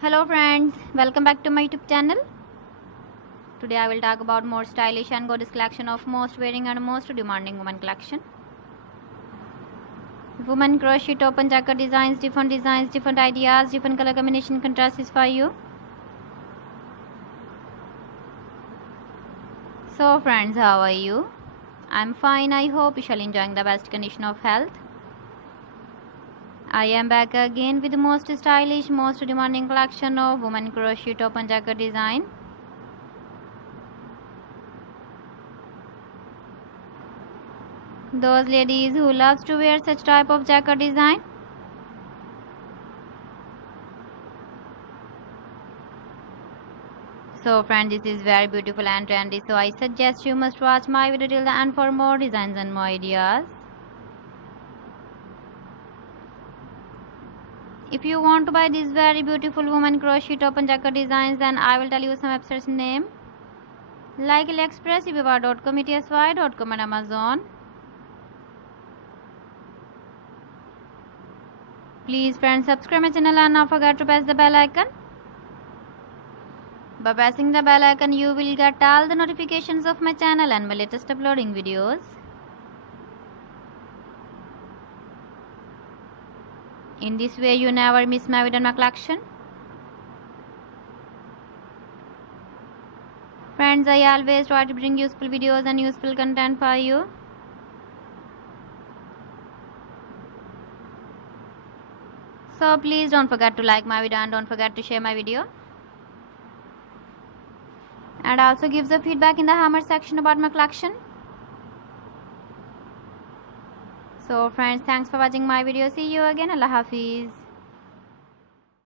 Hello friends, welcome back to my YouTube channel. Today I will talk about more stylish and gorgeous collection of most wearing and most demanding women collection. Women crochet top and jacket designs, different ideas, different color combination contrasts for you. So friends, how are you? I'm fine. I hope you shall enjoying the best condition of health. I am back again with the most stylish, most demanding collection of women crochet top and jacket design. Those ladies who loves to wear such type of jacket design. So friends, this is very beautiful and trendy, so I suggest you must watch my video till the end for more designs and more ideas. If you want to buy these very beautiful women crochet top and jacket designs, then I will tell you some websites name like AliExpress, eBay.com, ETSY.com and Amazon. Please friends, subscribe my channel and not forget to press the bell icon. By pressing the bell icon, you will get all the notifications of my channel and my latest uploading videos. In this way, you never miss my video and my collection. Friends, I always try to bring useful videos and useful content for you. So please don't forget to like my video and don't forget to share my video. And also give the feedback in the comment section about my collection. So friends, thanks for watching my video. See you again. Allah Hafiz.